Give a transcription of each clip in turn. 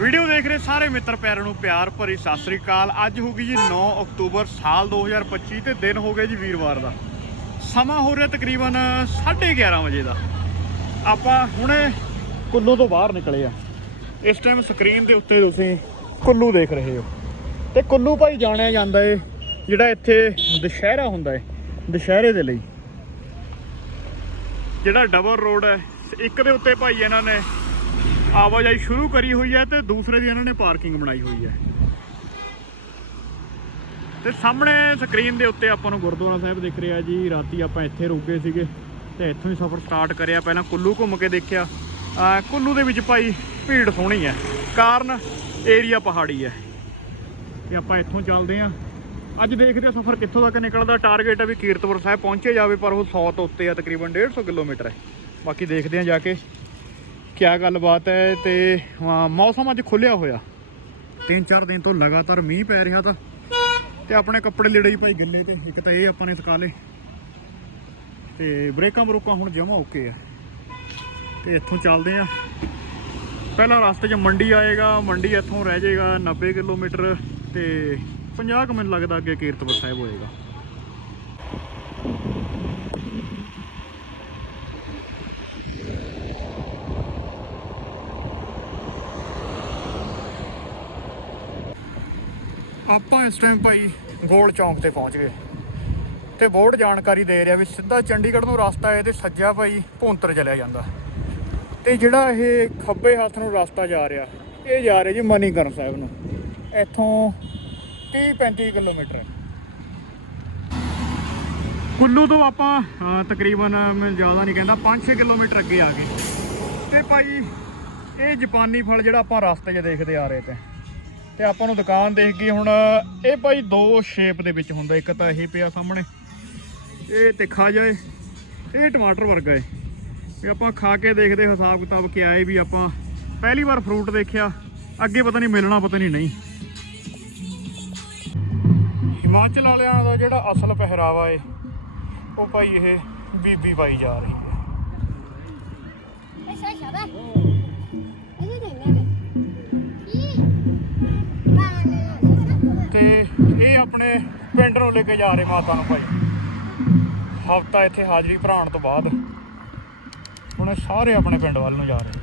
Video ਦੇਖ ਰਹੇ ਸਾਰੇ ਮਿੱਤਰ ਪਿਆਰਿਆਂ ਨੂੰ, ਪਿਆਰ ਭਰੀ ਸਤਿ ਸ੍ਰੀ ਅਕਾਲ। ਅੱਜ ਹੋ ਗਈ ਜੀ 9 ਅਕਤੂਬਰ ਸਾਲ 2025 ਤੇ ਦਿਨ ਹੋ ਗਿਆ ਜੀ ਵੀਰਵਾਰ ਦਾ। ਸਮਾਂ ਹੋ ਰਿਹਾ ਤਕਰੀਬਨ 11:30 ਵਜੇ ਦਾ। ਆਪਾਂ ਹੁਣੇ ਕੁੱਲੂ ਤੋਂ ਬਾਹਰ ਨਿਕਲੇ ਆ। ਇਸ ਟਾਈਮ ਸਕਰੀਨ ਦੇ ਉੱਤੇ ਤੁਸੀਂ ਕੁੱਲੂ ਦੇਖ ਰਹੇ ਹੋ। ਤੇ ਕੁੱਲੂ ਭਾਈ ਜਾਣਿਆ ਜਾਂਦਾ ਏ, ਜਿਹੜਾ ਇੱਥੇ ਦੁਸ਼ਹਿਰਾ ਹੁੰਦਾ ਏ, ਦੁਸ਼ਹਿਰੇ ਦੇ ਲਈ। ਜਿਹੜਾ ਡਬਲ ਰੋਡ ਹੈ, ਇੱਕ ਦੇ ਉੱਤੇ ਭਾਈ ਇਹਨਾਂ ਨੇ ਆਵਾਜਾਈ ਸ਼ੁਰੂ ਕਰੀ ਹੋਈ ਹੈ ਤੇ ਦੂਸਰੇ ਦੀ ਇਹਨਾਂ ਨੇ ਪਾਰਕਿੰਗ ਬਣਾਈ ਹੋਈ ਹੈ। ਤੇ ਸਾਹਮਣੇ ਸਕਰੀਨ ਦੇ ਉੱਤੇ ਆਪਾਂ ਨੂੰ ਗੁਰਦੁਆਰਾ ਸਾਹਿਬ ਦਿਖ ਰਿਹਾ ਜੀ। ਰਾਤੀ ਆਪਾਂ ਇੱਥੇ ਰੁਕੇ ਸੀਗੇ ਤੇ ਇੱਥੋਂ ਹੀ ਸਫ਼ਰ ਸਟਾਰਟ ਕਰਿਆ। ਪਹਿਲਾਂ ਕੁੱਲੂ ਘੁੰਮ ਕੇ ਦੇਖਿਆ। ਕੁੱਲੂ ਦੇ ਵਿੱਚ ਭਾਈ ਭੀੜ ਸੋਹਣੀ ਹੈ। ਕਾਰਨ ਏਰੀਆ ਪਹਾੜੀ ਹੈ। ਤੇ ਆਪਾਂ ਇੱਥੋਂ ਚੱਲਦੇ ਆਂ ਅੱਜ ਦੇਖਦੇ ਹਾਂ ਸਫ਼ਰ ਕਿੱਥੋਂ ਤੱਕ ਨਿਕਲਦਾ। ਟਾਰਗੇਟ ਹੈ ਵੀ ਕੀਰਤਪੁਰ ਸਾਹਿਬ ਪਹੁੰਚੇ ਜਾਵੇ, ਪਰ ਉਹ 100 ਤੋਂ ਉੱਤੇ ਆ ਤਕਰੀਬਨ 150 ਕਿਲੋਮੀਟਰ ਹੈ। ਬਾਕੀ ਦੇਖਦੇ ਹਾਂ ਜਾ ਕੇ ਕਿਆ ਗੱਲਬਾਤ ਹੈ ਤੇ ਹਾਂ, ਮੌਸਮ ਅੱਜ ਖੁੱਲਿਆ ਹੋਇਆ। ਤਿੰਨ ਚਾਰ ਦਿਨ ਤੋਂ ਲਗਾਤਾਰ ਮੀਂਹ ਪੈ ਰਿਹਾ ਤਾਂ। ਤੇ ਆਪਣੇ ਕੱਪੜੇ ਲੀੜੇ ਹੀ ਭਾਈ ਗਿੱਲੇ ਤੇ ਇੱਕ ਤਾਂ ਇਹ ਆਪਾਂ ਨੇ ਸੁਕਾ ਲਏ। ਤੇ ਬ੍ਰੇਕਾਂ ਬਰੂਕਾਂ ਹੁਣ ਜਮਾ ਓਕੇ ਆ। ਤੇ ਇੱਥੋਂ ਚੱਲਦੇ ਆ। ਪਹਿਲਾਂ ਰਸਤੇ 'ਚ ਮੰਡੀ ਆਏਗਾ ਮੰਡੀ ਇੱਥੋਂ ਰਹਿ ਜਾਏਗਾ 90 ਕਿਲੋਮੀਟਰ ਤੇ 50 ਕੁ ਮਿੰਟ ਲੱਗਦਾ ਅੱਗੇ ਕੀਰਤਪੁਰ ਸਾਹਿਬ ਹੋਏਗਾ। ਆਪਾਂ ਇਸ ਟਾਈਮ ਭਾਈ ਗੋਲ ਚੌਂਕ ਤੇ ਪਹੁੰਚ ਗਏ। ਤੇ ਬੋਰਡ ਜਾਣਕਾਰੀ ਦੇ ਰਿਹਾ ਵੀ ਸਿੱਧਾ ਚੰਡੀਗੜ੍ਹ ਨੂੰ ਰਸਤਾ ਹੈ ਤੇ ਸੱਜਾ ਭਾਈ ਭੁੰਤਰ ਚਲਿਆ ਜਾਂਦਾ। ਤੇ ਜਿਹੜਾ ਇਹ ਖੱਬੇ ਹੱਥ ਨੂੰ ਰਸਤਾ ਜਾ ਰਿਹਾ, ਇਹ ਜਾ ਰਿਹਾ ਜੀ ਮਨੀਕਰਨ ਸਾਹਿਬ ਨੂੰ। ਇੱਥੋਂ 30 35 ਕਿਲੋਮੀਟਰ। ਕੁੱਲੂ ਤੋਂ ਆਪਾਂ ਤਕਰੀਬਨ ਮੈਂ ਜ਼ਿਆਦਾ ਨਹੀਂ ਕਹਿੰਦਾ 5-6 ਕਿਲੋਮੀਟਰ ਅੱਗੇ ਆ ਗਏ। ਤੇ ਭਾਈ, ਇਹ ਜਾਪਾਨੀ ਫਲ ਜਿਹੜਾ ਆਪਾਂ ਰਸਤੇ 'ਚ ਦੇਖਦੇ ਆ ਰਹੇ ਤੇ। ਤੇ ਆਪਾਂ ਨੂੰ ਦੁਕਾਨ ਦੇਖ ਗਈ ਹੁਣ ਇਹ ਭਾਈ ਦੋ ਸ਼ੇਪ ਦੇ ਵਿੱਚ ਹੁੰਦਾ ਇੱਕ ਤਾਂ ਇਹ ਪਿਆ ਸਾਹਮਣੇ ਇਹ ਤਿੱਖਾ ਜਾਏ ਇਹ ਟਮਾਟਰ ਵਰਗਾ ਏ। ਵੀ ਆਪਾਂ ਖਾ ਕੇ ਦੇਖਦੇ ਹਿਸਾਬ ਕਿਤਾਬ ਕੀ ਆਏ ਵੀ ਆਪਾਂ ਪਹਿਲੀ ਵਾਰ ਫਰੂਟ ਦੇਖਿਆ ਅੱਗੇ ਪਤਾ ਨਹੀਂ ਮਿਲਣਾ ਪਤਾ ਨਹੀਂ ਨਹੀਂ। ਹਿਮਾਚਲ ਵਾਲਿਆਂ ਦਾ ਜਿਹੜਾ ਅਸਲ ਪਹਿਰਾਵਾ ਏ ਉਹ ਭਾਈ ਇਹ ਬੀਬੀ ਪਾਈ ਜਾ ਰਹੀ ਹੈ 哎，小 ਆਪਣੇ ਪਿੰਡ ਨੂੰ ਲੈ ਕੇ ਜਾ ਰਹੇ ਮਾਤਾ ਨੂੰ ਭਾਈ। ਹਫਤਾ ਇੱਥੇ ਹਾਜ਼ਰੀ ਭਰਾਉਣ ਤੋਂ ਬਾਅਦ। ਹੁਣ ਸਾਰੇ ਆਪਣੇ ਪਿੰਡ ਵੱਲ ਨੂੰ ਜਾ ਰਹੇ।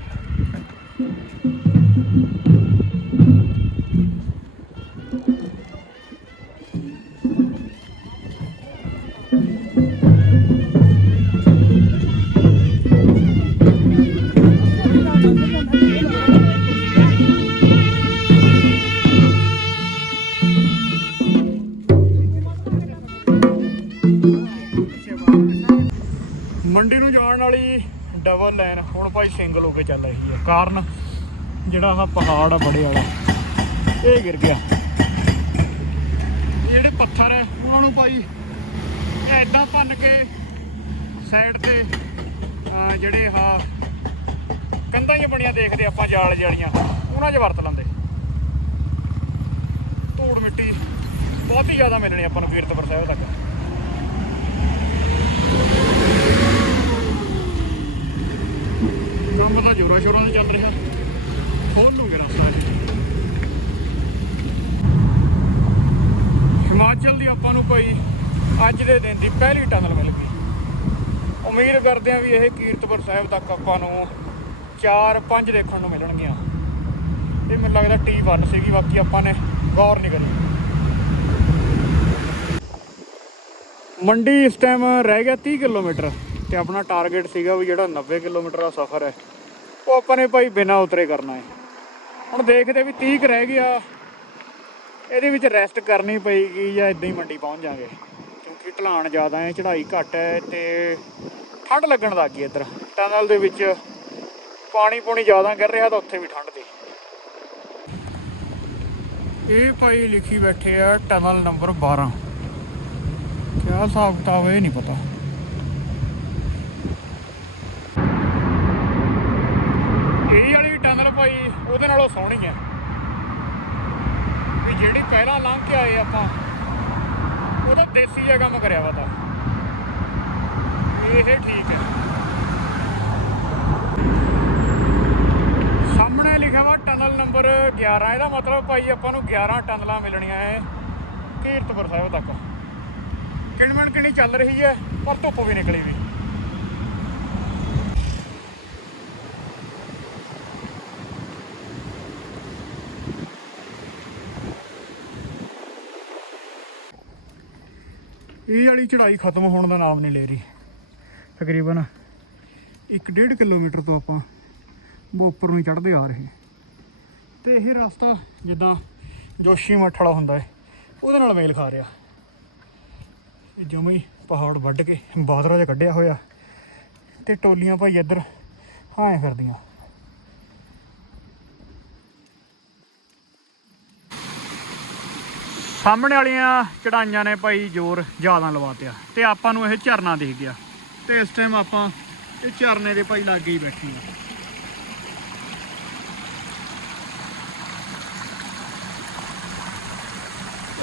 ਡਬਲ ਲਾਈਨ ਹੁਣ ਭਾਈ ਸਿੰਗਲ ਹੋ ਕੇ ਚੱਲ ਰਹੀ ਹੈ ਕਾਰਨ ਜਿਹੜਾ ਆਹ ਪਹਾੜ ਆ ਬੜੇ ਵਾਲਾ, ਇਹ ਗਿਰ ਗਿਆ। ਜਿਹੜੇ ਪੱਥਰ ਹੈ ਉਹਨਾਂ ਨੂੰ ਭਾਈ ਐਦਾਂ ਭੰਨ ਕੇ ਸਾਈਡ ਤੇ ਜਿਹੜੇ ਆਹ ਕੰਧਾਂ ਹੀ ਬਣੀਆਂ ਦੇਖਦੇ ਆਪਾਂ ਜਾਲ ਜਾਲੀਆਂ, ਉਹਨਾਂ 'ਚ ਵਰਤ ਲੈਂਦੇ। ਧੂੜ ਮਿੱਟੀ ਬਹੁਤ ਹੀ ਜ਼ਿਆਦਾ ਮਿਲਣੀ ਆਪਾਂ ਨੂੰ ਕੀਰਤਪੁਰ ਸਾਹਿਬ ਤੱਕ। ਕੰਮ ਤਾਂ ਜੋਰਾਂ ਸ਼ੋਰਾਂ ਨਾਲ ਚੱਲ ਰਿਹਾ। ਖੋਲ ਲੂਗੇ ਰਸਤਾ ਹਿਮਾਚਲ ਦੀ ਆਪਾਂ ਨੂੰ ਭਾਈ ਅੱਜ ਦੇ ਦਿਨ ਦੀ ਪਹਿਲੀ ਟਨਲ ਮਿਲ ਗਈ। ਉਮੀਦ ਕਰਦੇ ਹਾਂ ਵੀ ਇਹ ਕੀਰਤਪੁਰ ਸਾਹਿਬ ਤੱਕ ਆਪਾਂ ਨੂੰ 4-5 ਦੇਖਣ ਨੂੰ ਮਿਲਣਗੀਆਂ। ਇਹ ਮੈਨੂੰ ਲੱਗਦਾ T1 ਸੀਗੀ, ਬਾਕੀ ਆਪਾਂ ਨੇ ਗੌਰ ਨਹੀਂ ਕਰੀ। ਮੰਡੀ ਇਸ ਟਾਈਮ ਰਹਿ ਗਿਆ 30 ਕਿਲੋਮੀਟਰ। ਤੇ ਆਪਣਾ ਟਾਰਗੇਟ ਸੀਗਾ ਵੀ ਜਿਹੜਾ 90 ਕਿਲੋਮੀਟਰ ਦਾ ਸਫ਼ਰ ਹੈ, ਉਹ ਆਪਾਂ ਨੇ ਭਾਈ ਬਿਨਾਂ ਉਤਰੇ ਕਰਨਾ ਹੈ। ਹੁਣ ਦੇਖਦੇ ਵੀ 30 ਰਹਿ ਗਿਆ, ਇਹਦੇ ਵਿੱਚ ਰੈਸਟ ਕਰਨੀ ਪਏਗੀ ਜਾਂ ਇਦਾਂ ਹੀ ਮੰਡੀ ਪਹੁੰਚ ਜਾਾਂਗੇ ਕਿਉਂਕਿ ਢਲਾਣ ਜ਼ਿਆਦਾ ਹੈ, ਚੜ੍ਹਾਈ ਘੱਟ ਹੈ ਤੇ ਠੰਡ ਲੱਗਣ ਲੱਗ ਗਈ ਇੱਧਰ। ਟਨਲ ਦੇ ਵਿੱਚ ਪਾਣੀ ਪੂਣੀ ਜ਼ਿਆਦਾ ਕਰ ਰਿਹਾ ਤਾਂ ਉੱਥੇ ਵੀ ਠੰਡ ਦੀ। ਇਹ ਭਾਈ ਲਿਖੀ ਬੈਠੇ ਆ ਟਨਲ ਨੰਬਰ 12 ਕਿਆ ਹਿਸਾਬ ਕਿਤਾਬ ਇਹ ਨਹੀਂ ਪਤਾ। ਇਹ ਵਾਲੀ ਟਨਲ ਭਾਈ ਉਹਦੇ ਨਾਲੋਂ ਸੋਹਣੀ ਹੈ ਵੀ ਜਿਹੜੀ ਪਹਿਲਾਂ ਲੰਘ ਕੇ ਆਏ ਆਪਾਂ ਉਹਦਾ ਦੇਸੀ ਜਿਹਾ ਕੰਮ ਕਰਿਆ ਵਾ ਤਾਂ। ਇਹ ਠੀਕ ਹੈ ਸਾਹਮਣੇ ਲਿਖਿਆ ਵਾ ਟਨਲ ਟਨਲ ਨੰਬਰ 11 ਇਹਦਾ ਮਤਲਬ ਭਾਈ ਆਪਾਂ ਨੂੰ 11 ਟਨਲਾਂ ਮਿਲਣੀਆਂ ਹੈ ਕੀਰਤਪੁਰ ਸਾਹਿਬ ਤੱਕ। ਕਿਣਮਣ ਕਿਣੀ ਚੱਲ ਰਹੀ ਹੈ ਪਰ ਧੁੱਪ ਵੀ ਨਿਕਲੀ ਵੀ। ਇਹ ਵਾਲੀ ਚੜ੍ਹਾਈ ਖਤਮ ਹੋਣ ਦਾ ਨਾਮ ਨਹੀਂ ਲੈ ਰਹੀ। ਤਕਰੀਬਨ 1.5 ਕਿਲੋਮੀਟਰ ਤੋਂ ਆਪਾਂ ਬੋਪਰ ਉੱਪਰ ਨੂੰ ਚੜ੍ਹਦੇ ਆ ਰਹੇ। ਤੇ ਇਹ ਰਸਤਾ ਜਿੱਦਾਂ ਜੋਸ਼ੀ ਮੱਠ ਵਾਲਾ ਹੁੰਦਾ ਹੈ, ਉਹਦੇ ਨਾਲ ਮੇਲ ਖਾ ਰਿਹਾ। ਇਹ ਜਮਾ ਹੀ ਪਹਾੜ ਵੱਢ ਕੇ ਬਾਦਰਾ ਜਿਹਾ ਕੱਢਿਆ ਹੋਇਆ ਤੇ ਟੋਲੀਆਂ ਭਾਈ ਇੱਧਰ ਹਾਂ ਫਿਰਦੀਆਂ। ਸਾਹਮਣੇ ਵਾਲੀਆਂ ਚੜਾਈਆਂ ਨੇ ਭਾਈ ਜ਼ੋਰ ਜ਼ਿਆਦਾ ਲਵਾਤਿਆ ਤੇ ਆਪਾਂ ਨੂੰ ਇਹ ਝਰਨਾ ਦਿਖ ਗਿਆ। ਤੇ ਇਸ ਟਾਈਮ ਆਪਾਂ ਇਹ ਝਰਨੇ ਦੇ ਭਾਈ ਲਾਗੇ ਹੀ ਬੈਠੇ ਆ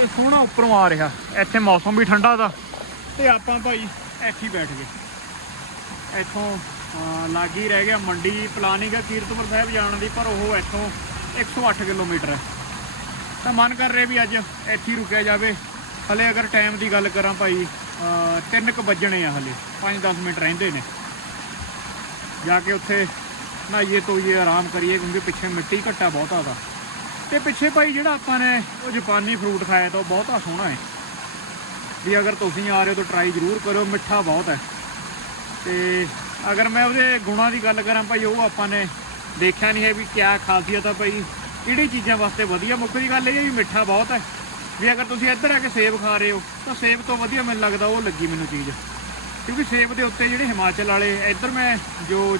ਇਹ ਸੋਹਣਾ ਉੱਪਰੋਂ ਆ ਰਿਹਾ। ਇੱਥੇ ਮੌਸਮ ਵੀ ਠੰਡਾ ਦਾ ਤੇ ਆਪਾਂ ਭਾਈ ਇੱਥੇ ਹੀ ਬੈਠ ਗਏ। ਇੱਥੋਂ ਅਹ, ਲਾਗੇ ਰਹਿ ਗਿਆ। ਮੰਡੀ ਪਲਾਨਿੰਗ ਹੈ ਕੀਰਤਪੁਰ ਸਾਹਿਬ ਜਾਣ ਦੀ ਪਰ ਉਹ ਇੱਥੋਂ 108 ਕਿਲੋਮੀਟਰ ਹੈ। ਤਾਂ ਮਨ ਕਰ ਰਿਹਾ ਵੀ ਅੱਜ ਇੱਥੇ ਹੀ ਰੁਕਿਆ ਜਾਵੇ। ਹਲੇ ਅਗਰ ਟਾਈਮ ਦੀ ਗੱਲ ਕਰਾਂ ਭਾਈ 3 ਕੁ ਵੱਜਣੇ ਆ ਹਲੇ 5-10 ਮਿੰਟ ਰਹਿੰਦੇ ਨੇ। ਜਾ ਕੇ ਉੱਥੇ ਨਹਾਈਏ ਧੋਈਏ, ਆਰਾਮ ਕਰੀਏ, ਕਿਉਂਕਿ ਪਿੱਛੇ ਮਿੱਟੀ ਘੱਟਾ ਬਹੁਤਾ ਆਦਾ ਤੇ ਪਿੱਛੇ ਭਾਈ ਜਿਹੜਾ ਆਪਾਂ ਨੇ ਉਹ ਜਾਪਾਨੀ ਫਰੂਟ ਖਾਇਆ ਤਾਂ ਉਹ ਬਹੁਤਾ ਸੋਹਣਾ ਹੈ। ਵੀ ਅਗਰ ਤੁਸੀਂ ਆ ਰਹੇ ਹੋ ਤਾਂ ਟਰਾਈ ਜ਼ਰੂਰ ਕਰੋ ਮਿੱਠਾ ਬਹੁਤ ਹੈ। ਤੇ ਅਗਰ ਮੈਂ ਉਹਦੇ ਗੁਣਾਂ ਦੀ ਗੱਲ ਕਰਾਂ ਭਾਈ, ਉਹ ਆਪਾਂ ਨੇ ਦੇਖਿਆ ਨਹੀਂ ਹੈ ਵੀ ਕਿਆ ਖਾਸੀਅਤ ਆ ਭਾਈ। ਕਿਹੜੀ ਚੀਜ਼ਾਂ ਵਾਸਤੇ ਵਧੀਆ? ਮੁੱਖ ਦੀ ਗੱਲ ਇਹ ਹੈ ਵੀ ਮਿੱਠਾ ਬਹੁਤ ਹੈ। ਵੀ ਅਗਰ ਤੁਸੀਂ ਇੱਧਰ ਆ ਕੇ ਸੇਬ ਖਾ ਰਹੇ ਹੋ, ਤਾਂ ਸੇਬ ਤੋਂ ਵਧੀਆ ਮੈਨੂੰ ਲੱਗਦਾ ਉਹ ਲੱਗੀ ਮੈਨੂੰ ਚੀਜ਼। ਕਿਉਂਕਿ ਸੇਬ ਦੇ ਉੱਤੇ ਜਿਹੜੇ ਹਿਮਾਚਲ ਵਾਲੇ, ਇੱਧਰ ਮੈਂ ਜੋ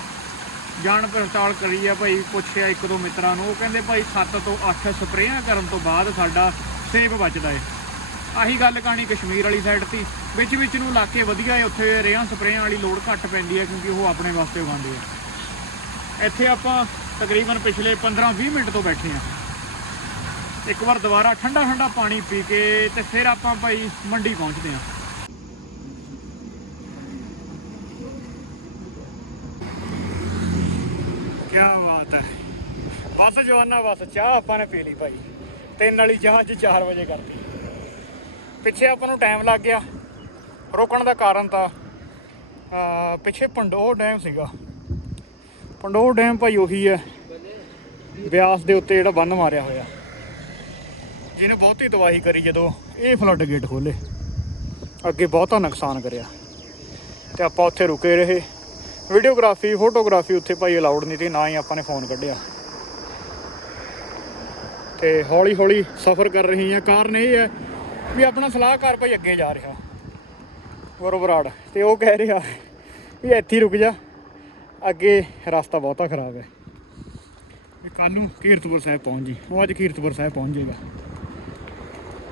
ਜਾਣ ਪੜਤਾਲ ਕਰੀ ਆ ਭਾਈ, ਪੁੱਛਿਆ ਇੱਕ ਦੋ ਮਿੱਤਰਾਂ ਨੂੰ, ਉਹ ਕਹਿੰਦੇ ਭਾਈ 7 ਤੋਂ 8 ਸਪਰੇਆਂ ਕਰਨ ਤੋਂ ਬਾਅਦ ਸਾਡਾ ਸੇਬ ਬਚਦਾ ਏ। ਆਹੀ ਗੱਲ ਕਹਾਣੀ ਕਸ਼ਮੀਰ ਵਾਲੀ ਸਾਈਡ ਤੇ। ਵਿੱਚ ਵਿੱਚ ਨੂੰ ਇਲਾਕੇ ਵਧੀਆ ਏ, ਉੱਥੇ ਰੇਹਾਂ ਸਪਰੇਆਂ ਵਾਲੀ ਲੋੜ ਘੱਟ ਪੈਂਦੀ ਹੈ ਕਿਉਂਕਿ ਉਹ ਆਪਣੇ ਵਾਸਤੇ ਉਗਾਉਂਦੇ ਆ। ਇੱਥੇ ਆਪਾਂ ਤਕਰੀਬਨ ਪਿਛਲੇ 15-20 ਮਿੰਟ ਤੋਂ ਬੈਠੇ ਆ ਇੱਕ ਵਾਰ ਦੁਬਾਰਾ ਠੰਡਾ ਠੰਡਾ ਪਾਣੀ ਪੀ ਕੇ ਤੇ ਫਿਰ ਆਪਾਂ ਭਾਈ ਮੰਡੀ ਪਹੁੰਚਦੇ ਆ ਕੀ ਬਾਤ ਹੈ। ਬਸ ਜਵਾਨਾ ਬਸ, ਚਾਹ ਆਪਾਂ ਨੇ ਪੀ ਲਈ ਭਾਈ। ਤਿੰਨ ਵਾਲੀ ਚਾਹ ਅੱਜ 4 ਵਜੇ ਕਰਤੀ। ਪਿੱਛੇ ਆਪਾਂ ਨੂੰ ਟਾਈਮ ਲੱਗ ਗਿਆ। ਰੋਕਣ ਦਾ ਕਾਰਨ ਤਾਂ ਪਿੱਛੇ ਪੰਡੋਹ ਡੈਮ ਸੀਗਾ। ਪੰਡੋਹ ਡੈਮ ਭਾਈ ਉਹੀ ਹੈ। ਬਿਆਸ ਦੇ ਉੱਤੇ ਜਿਹੜਾ ਬੰਨ ਮਾਰਿਆ ਹੋਇਆ। ਜਿਹਨੇ ਬਹੁਤੀ ਤਬਾਹੀ ਕਰੀ ਜਦੋਂ ਇਹ ਫਲੱਡ ਗੇਟ ਖੋਲੇ ਅੱਗੇ ਬਹੁਤਾ ਨੁਕਸਾਨ ਕਰਿਆ। ਤੇ ਆਪਾਂ ਉੱਥੇ ਰੁਕੇ ਰਹੇ। ਵੀਡੀਓਗ੍ਰਾਫੀ ਫੋਟੋਗ੍ਰਾਫੀ ਉੱਥੇ ਭਾਈ ਅਲਾਉਡ ਨਹੀਂ ਸੀ, ਨਾ ਹੀ ਆਪਾਂ ਨੇ ਫੋਨ ਕੱਢਿਆ। ਤੇ ਹੌਲੀ ਹੌਲੀ ਸਫ਼ਰ ਕਰ ਰਹੀ ਹਾਂ ਕਾਰਨ ਇਹ ਹੈ ਵੀ ਆਪਣਾ ਸਲਾਹਕਾਰ ਭਾਈ ਅੱਗੇ ਜਾ ਰਿਹਾ। ਗੁਰਬਰਾੜ ਤੇ ਉਹ ਕਹਿ ਰਿਹਾ ਵੀ ਇੱਥੇ ਹੀ ਰੁਕ ਜਾ। ਅੱਗੇ ਰਸਤਾ ਬਹੁਤਾ ਖਰਾਬ ਹੈ। ਵੀ ਕੱਲ ਨੂੰ ਕੀਰਤਪੁਰ ਸਾਹਿਬ ਪਹੁੰਚ ਜੀ। ਉਹ ਅੱਜ ਕੀਰਤਪੁਰ ਸਾਹਿਬ ਪਹੁੰਚ ਜਾਏਗਾ।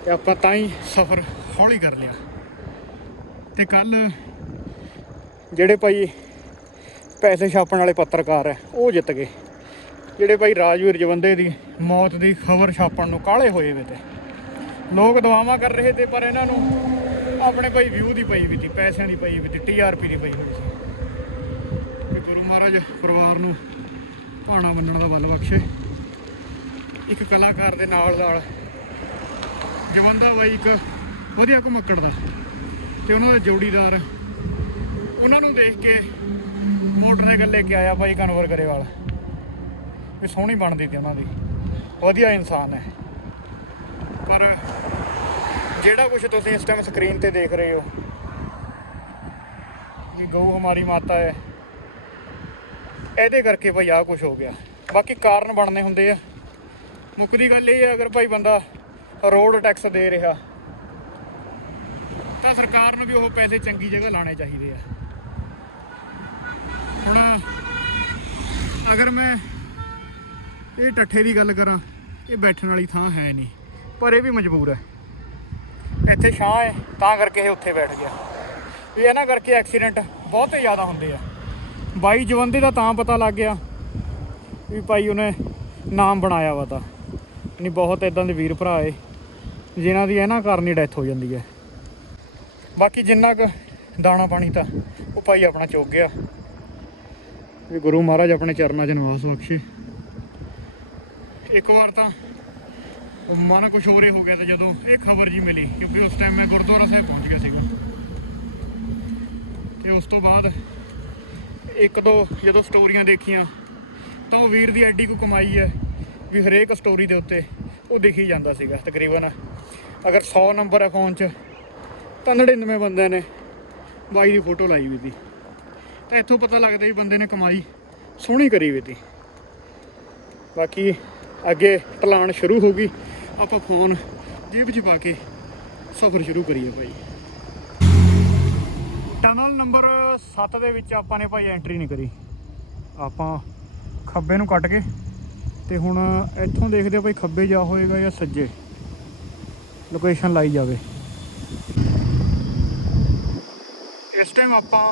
ਤੇ ਆਪਾਂ ਤਾਂ ਹੀ ਸਫ਼ਰ ਹੌਲੀ ਕਰ ਲਿਆ। ਤੇ ਕੱਲ ਜਿਹੜੇ ਭਾਈ ਪੈਸੇ ਛਾਪਣ ਵਾਲੇ ਪੱਤਰਕਾਰ ਹੈ, ਉਹ ਜਿੱਤ ਗਏ। ਜਿਹੜੇ ਭਾਈ ਰਾਜਵੀਰ ਜਵੰਦੇ ਦੀ ਮੌਤ ਦੀ ਖਬਰ ਛਾਪਣ ਨੂੰ ਕਾਲੇ ਹੋਏ ਵੇ ਤੇ। ਲੋਕ ਦੁਆਵਾਂ ਕਰ ਰਹੇ ਤੇ ਪਰ ਇਹਨਾਂ ਨੂੰ ਆਪਣੇ ਭਾਈ ਵਿਊ ਦੀ ਪਈ ਵੀ ਸੀ, ਪੈਸਿਆਂ ਦੀ ਪਈ ਵੀ ਸੀ ਟੀਆਰਪੀ ਦੀ ਪਈ ਹੋਈ ਸੀ। ਮਹਾਰਾਜ ਪਰਿਵਾਰ ਨੂੰ ਭਾਣਾ ਮੰਨਣ ਦਾ ਬਲ ਬਖਸ਼ੇ। ਇੱਕ ਕਲਾਕਾਰ ਦੇ ਨਾਲ ਨਾਲ ਜਵੰਦਾ ਬਾਈ ਇੱਕ ਵਧੀਆ ਘੁਮੱਕੜ ਦਾ ਤੇ ਉਹਨਾਂ ਦਾ ਜੋੜੀਦਾਰ। ਉਹਨਾਂ ਨੂੰ ਦੇਖ ਕੇ ਮੋਟਰਸਾਈਕਲ ਲੈ ਕੇ ਆਇਆ ਭਾਈ ਕਨਵਰ ਗਰੇਵਾਲ। ਵੀ ਸੋਹਣੀ ਬਣਦੀ ਤੇ ਉਹਨਾਂ ਦੀ। ਵਧੀਆ ਇਨਸਾਨ ਹੈ। ਪਰ ਜਿਹੜਾ ਕੁਝ ਤੁਸੀਂ ਇਸ ਟਾਈਮ ਸਕਰੀਨ ਤੇ ਦੇਖ ਰਹੇ ਹੋ ਕਿ ਗਊ ਹਮਾਰੀ ਮਾਤਾ ਹੈ। ਇਹਦੇ ਕਰਕੇ ਭਾਈ ਆਹ ਕੁਝ ਹੋ ਗਿਆ। ਬਾਕੀ ਕਾਰਨ ਬਣਨੇ ਹੁੰਦੇ ਆ। ਮੁੱਕਦੀ ਗੱਲ ਇਹ ਹੈ ਅਗਰ ਭਾਈ ਬੰਦਾ ਰੋਡ ਟੈਕਸ ਦੇ ਰਿਹਾ, ਤਾਂ ਸਰਕਾਰ ਨੂੰ ਵੀ ਉਹ ਪੈਸੇ ਚੰਗੀ ਜਗ੍ਹਾ ਲਾਣੇ ਚਾਹੀਦੇ ਆ। ਹੁਣ ਅਗਰ ਮੈਂ ਇਹ ਟੱਠੇ ਦੀ ਗੱਲ ਕਰਾਂ, ਇਹ ਬੈਠਣ ਵਾਲੀ ਥਾਂ ਹੈ ਨਹੀਂ, ਪਰ ਇਹ ਵੀ ਮਜਬੂਰ ਹੈ। ਇੱਥੇ ਛਾਂ ਹੈ, ਤਾਂ ਕਰਕੇ ਇਹ ਉੱਥੇ ਬੈਠ ਗਿਆ। ਵੀ ਇਹਨਾਂ ਕਰਕੇ ਐਕਸੀਡੈਂਟ ਬਹੁਤ ਜ਼ਿਆਦਾ ਹੁੰਦੇ ਆ। ਬਾਈ ਜਵੰਦੇ ਦਾ ਤਾਂ ਪਤਾ ਲੱਗ ਗਿਆ ਵੀ ਭਾਈ ਉਹਨੇ ਨਾਮ ਬਣਾਇਆ ਵਾ ਤਾਂ। ਨਹੀਂ, ਬਹੁਤ ਇਦਾਂ ਦੇ ਵੀਰ ਭਰਾ ਏ, ਜਿਨ੍ਹਾਂ ਦੀ ਇਹਨਾਂ ਕਾਰਨ ਹੀ ਡੈਥ ਹੋ ਜਾਂਦੀ ਹੈ ਬਾਕੀ ਜਿੰਨਾ ਕੁ ਦਾਣਾ ਪਾਣੀ ਤਾਂ ਉਹ ਭਾਈ ਆਪਣਾ ਚੁੱਕ ਗਿਆ। ਵੀ ਗੁਰੂ ਮਹਾਰਾਜ ਆਪਣੇ ਚਰਨਾਂ 'ਚ ਨਿਵਾਸ ਬਖਸ਼ੇ। ਇੱਕ ਵਾਰ ਤਾਂ ਮਨ ਕੁਝ ਹੋਰੇ ਹੋ ਗਿਆ ਤੇ ਜਦੋਂ ਇਹ ਖਬਰ ਜੀ ਮਿਲੀ, ਕਿਉਂਕਿ ਉਸ ਟਾਈਮ ਮੈਂ ਗੁਰਦੁਆਰਾ ਸਾਹਿਬ ਪਹੁੰਚ ਗਿਆ ਸੀਗਾ। ਤੇ ਉਸ ਤੋਂ ਬਾਅਦ ਇੱਕ ਦੋ ਜਦੋਂ ਸਟੋਰੀਆਂ ਦੇਖੀਆਂ ਤਾਂ ਉਹ ਵੀਰ ਦੀ ਐਡੀ ਕੋ ਕਮਾਈ ਹੈ ਵੀ ਹਰੇਕ ਸਟੋਰੀ ਦੇ ਉੱਤੇ ਉਹ ਦੇਖੀ ਜਾਂਦਾ ਸੀਗਾ ਤਕਰੀਬਨ। ਅਗਰ 100 ਨੰਬਰ ਹੈ ਫੋਨ 'ਚ, ਤਾਂ 99 ਬੰਦਿਆਂ ਨੇ ਬਾਈ ਦੀ ਫੋਟੋ ਲਾਈ ਵੀ ਸੀ। ਤਾਂ ਇੱਥੋਂ ਪਤਾ ਲੱਗਦਾ ਵੀ ਬੰਦੇ ਨੇ ਕਮਾਈ ਸੋਹਣੀ ਕਰੀ ਵੀ ਸੀ। ਬਾਕੀ ਅੱਗੇ ਪਲਾਨ ਸ਼ੁਰੂ ਹੋ ਗਈ। ਆਪਾਂ ਫੋਨ ਜੇਬ 'ਚ ਪਾ ਕੇ ਸਫ਼ਰ ਸ਼ੁਰੂ ਕਰੀਏ ਭਾਈ। ਟਨਲ ਨੰਬਰ 7 ਦੇ ਵਿੱਚ ਆਪਾਂ ਨੇ ਭਾਈ ਐਂਟਰੀ ਨਹੀਂ ਕਰੀ। ਆਪਾਂ ਖੱਬੇ ਨੂੰ ਕੱਟ ਕੇ ਤੇ ਹੁਣ ਇੱਥੋਂ ਦੇਖਦੇ ਆ ਭਾਈ ਖੱਬੇ ਜਾ ਹੋਏਗਾ ਜਾਂ ਸੱਜੇ। ਲੋਕੇਸ਼ਨ ਲਾਈ ਜਾਵੇ। ਇਸ ਟਾਈਮ ਆਪਾਂ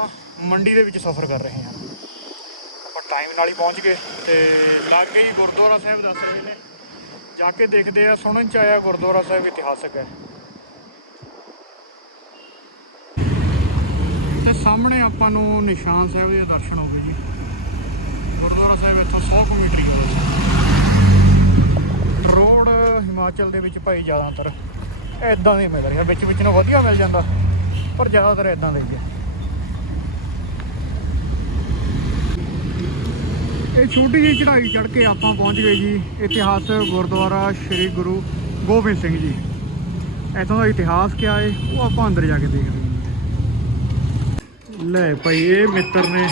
ਮੰਡੀ ਦੇ ਵਿੱਚ ਸਫ਼ਰ ਕਰ ਰਹੇ ਹਾਂ। ਆਪਾਂ ਟਾਈਮ ਨਾਲ ਹੀ ਪਹੁੰਚ ਗਏ ਤੇ ਲਾਗੇ ਹੀ ਗੁਰਦੁਆਰਾ ਸਾਹਿਬ, ਦੱਸ ਰਹੇ ਨੇ। ਜਾ ਕੇ ਦੇਖਦੇ ਆ, ਸੁਣਨ ਚ ਆਇਆ ਗੁਰਦੁਆਰਾ ਸਾਹਿਬ ਇਤਿਹਾਸਕ ਹੈ ਤੇ ਸਾਹਮਣੇ ਆਪਾਂ ਨੂੰ ਨਿਸ਼ਾਨ ਸਾਹਿਬ ਦੇ ਦਰਸ਼ਨ ਹੋ ਗਏ ਜੀ। ਗੁਰਦੁਆਰਾ ਸਾਹਿਬ ਇੱਥੋਂ 100 ਕਿਲੋਮੀਟਰ ਹੀ ਹੈ ਰੋਡ ਹਿਮਾਚਲ ਦੇ ਵਿੱਚ ਭਾਈ ਜ਼ਿਆਦਾਤਰ ਇਦਾਂ ਦੇ ਮਿਲ ਰਿਹਾ ਵਿੱਚ ਵਿੱਚ ਨੂੰ ਵਧੀਆ ਮਿਲ ਜਾਂਦਾ, ਪਰ ਜ਼ਿਆਦਾਤਰ ਇਦਾਂ ਦੇ ਹੀ ਇਹ ਛੋਟੀ ਜਿਹੀ ਚੜ੍ਹਾਈ ਚੜ੍ਹ ਕੇ ਆਪਾਂ ਪਹੁੰਚ ਗਏ ਜੀ। ਇਤਿਹਾਸ ਗੁਰਦੁਆਰਾ ਸ੍ਰੀ ਗੁਰੂ ਗੋਬਿੰਦ ਸਿੰਘ ਜੀ। ਇੱਥੋਂ ਦਾ ਇਤਿਹਾਸ ਕੀ ਹੈ ਉਹ ਆਪਾਂ ਅੰਦਰ ਜਾ ਕੇ ਦੇਖਦੇ ਲੈ ਭਾਈ, ਇਹ ਮਿੱਤਰ ਨੇ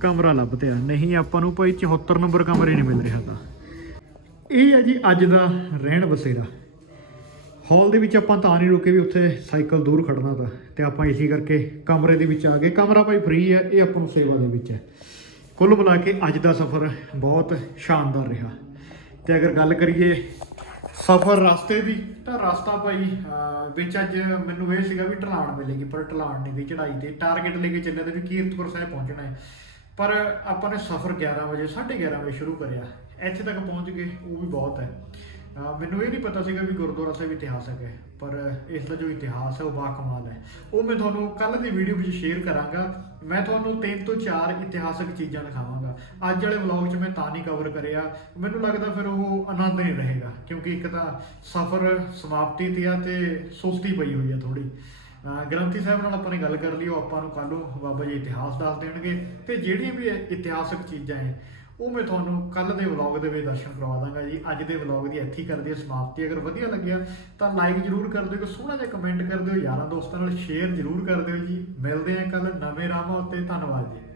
ਕਮਰਾ ਲੱਭ ਤਿਆ ਨਹੀਂ, ਆਪਾਂ ਨੂੰ ਭਾਈ 74 ਨੰਬਰ ਕਮਰੇ ਨਹੀਂ ਮਿਲ ਰਿਹਾ ਤਾਂ। ਇਹ ਹੈ ਜੀ ਅੱਜ ਦਾ ਰਹਿਣ ਬਸੇਰਾ। ਹਾਲ ਦੇ ਵਿੱਚ ਆਪਾਂ ਤਾਂ ਨਹੀਂ ਰੁਕੇ ਵੀ ਉੱਥੇ ਸਾਈਕਲ ਦੂਰ ਖੜਨਾ ਤਾਂ। ਤੇ ਆਪਾਂ ਇਸੇ ਕਰਕੇ ਕਮਰੇ ਦੇ ਵਿੱਚ ਆ ਗਏ। ਕਮਰਾ ਭਾਈ ਫ੍ਰੀ ਹੈ ਇਹ ਆਪਾਂ ਨੂੰ ਸੇਵਾ ਦੇ ਵਿੱਚ ਹੈ ਕੁੱਲ ਮਿਲਾ ਕੇ ਅੱਜ ਦਾ ਸਫ਼ਰ ਬਹੁਤ ਸ਼ਾਨਦਾਰ ਰਿਹਾ। ਤੇ ਅਗਰ ਗੱਲ ਕਰੀਏ ਸਫ਼ਰ ਰਸਤੇ ਦੀ ਤਾਂ ਰਸਤਾ ਭਾਈ ਵਿੱਚ ਅੱਜ ਮੈਨੂੰ ਇਹ ਸੀਗਾ ਵੀ ਢਲਾਣ ਮਿਲੇਗੀ, ਪਰ ਢਲਾਣ ਨਹੀਂ ਗਈ ਚੜਾਈ ਤੇ। ਟਾਰਗੇਟ ਲੈ ਕੇ ਚੱਲਿਆ ਤੇ ਵੀ ਕੀਰਤਪੁਰ ਸਾਹਿਬ ਪਹੁੰਚਣਾ ਹੈ। ਪਰ ਆਪਾਂ ਨੇ ਸਫ਼ਰ 11 ਵਜੇ 11:30 ਵਜੇ ਸ਼ੁਰੂ ਕਰਿਆ। ਇੱਥੇ ਤੱਕ ਪਹੁੰਚ ਗਏ, ਉਹ ਵੀ ਬਹੁਤ ਹੈ। ਅਹ ਮੈਨੂੰ ਇਹ ਨਹੀਂ ਪਤਾ ਸੀਗਾ ਵੀ ਗੁਰਦੁਆਰਾ ਸਾਹਿਬ ਇਤਿਹਾਸਕ ਹੈ, ਪਰ ਇਸ ਦਾ ਜੋ ਇਤਿਹਾਸ ਹੈ, ਉਹ ਬਾਕਮਾਲ ਹੈ। ਉਹ ਮੈਂ ਤੁਹਾਨੂੰ ਕੱਲ ਦੀ ਵੀਡੀਓ ਵਿੱਚ ਸ਼ੇਅਰ ਕਰਾਂਗਾ। ਮੈਂ ਤੁਹਾਨੂੰ ਤਿੰਨ ਤੋਂ ਚਾਰ ਇਤਿਹਾਸਕ ਚੀਜ਼ਾਂ ਦਿਖਾਵਾਂਗਾ। ਅੱਜ ਵਾਲੇ ਵਲੌਗ 'ਚ ਮੈਂ ਤਾਂ ਨਹੀਂ ਕਵਰ ਕਰਿਆ। ਮੈਨੂੰ ਲੱਗਦਾ ਫਿਰ ਉਹ ਆਨੰਦ ਨਹੀਂ ਰਹੇਗਾ, ਕਿਉਂਕਿ ਇੱਕ ਤਾਂ ਸਫ਼ਰ ਸਮਾਪਤੀ ਤੇ ਆ ਤੇ ਸੁਸਤੀ ਪਈ ਹੋਈ ਆ ਥੋੜੀ ਗ੍ਰੰਥੀ ਸਾਹਿਬ ਨਾਲ ਆਪਾਂ ਨੇ ਗੱਲ ਕਰ ਲਈ, ਉਹ ਆਪਾਂ ਨੂੰ ਕੱਲ੍ਹ ਨੂੰ ਬਾਬਾ ਜੀ ਇਤਿਹਾਸ ਦੱਸ ਦੇਣਗੇ। ਤੇ ਜਿਹੜੀਆਂ ਵੀ ਇਤਿਹਾਸਕ ਚੀਜ਼ਾਂ ਹੈ ਉਹ ਮੈਂ ਤੁਹਾਨੂੰ ਕੱਲ ਦੇ ਵਲੌਗ ਦੇ ਵਿੱਚ ਦਰਸ਼ਨ ਕਰਵਾ ਦਾਂਗਾ ਜੀ। ਅੱਜ ਦੇ ਵਲੌਗ ਦੀ ਇੱਥੇ ਹੀ ਕਰਦੇ ਹਾਂ ਸਮਾਪਤੀ। ਅਗਰ ਵਧੀਆ ਲੱਗਿਆ ਤਾਂ ਲਾਈਕ ਜਰੂਰ ਕਰ ਦਿਓ ਕਿ ਸੋਹਣਾ ਜਿਹਾ ਕਮੈਂਟ ਕਰ ਦਿਓ, ਯਾਰਾਂ ਦੋਸਤਾਂ ਨਾਲ ਸ਼ੇਅਰ ਜਰੂਰ ਕਰ ਦਿਓ ਜੀ। ਮਿਲਦੇ ਹਾਂ ਕੱਲ ਨਵੇਂ ਰਾਹਾਂ ਉੱਤੇ। ਧੰਨਵਾਦ ਜੀ।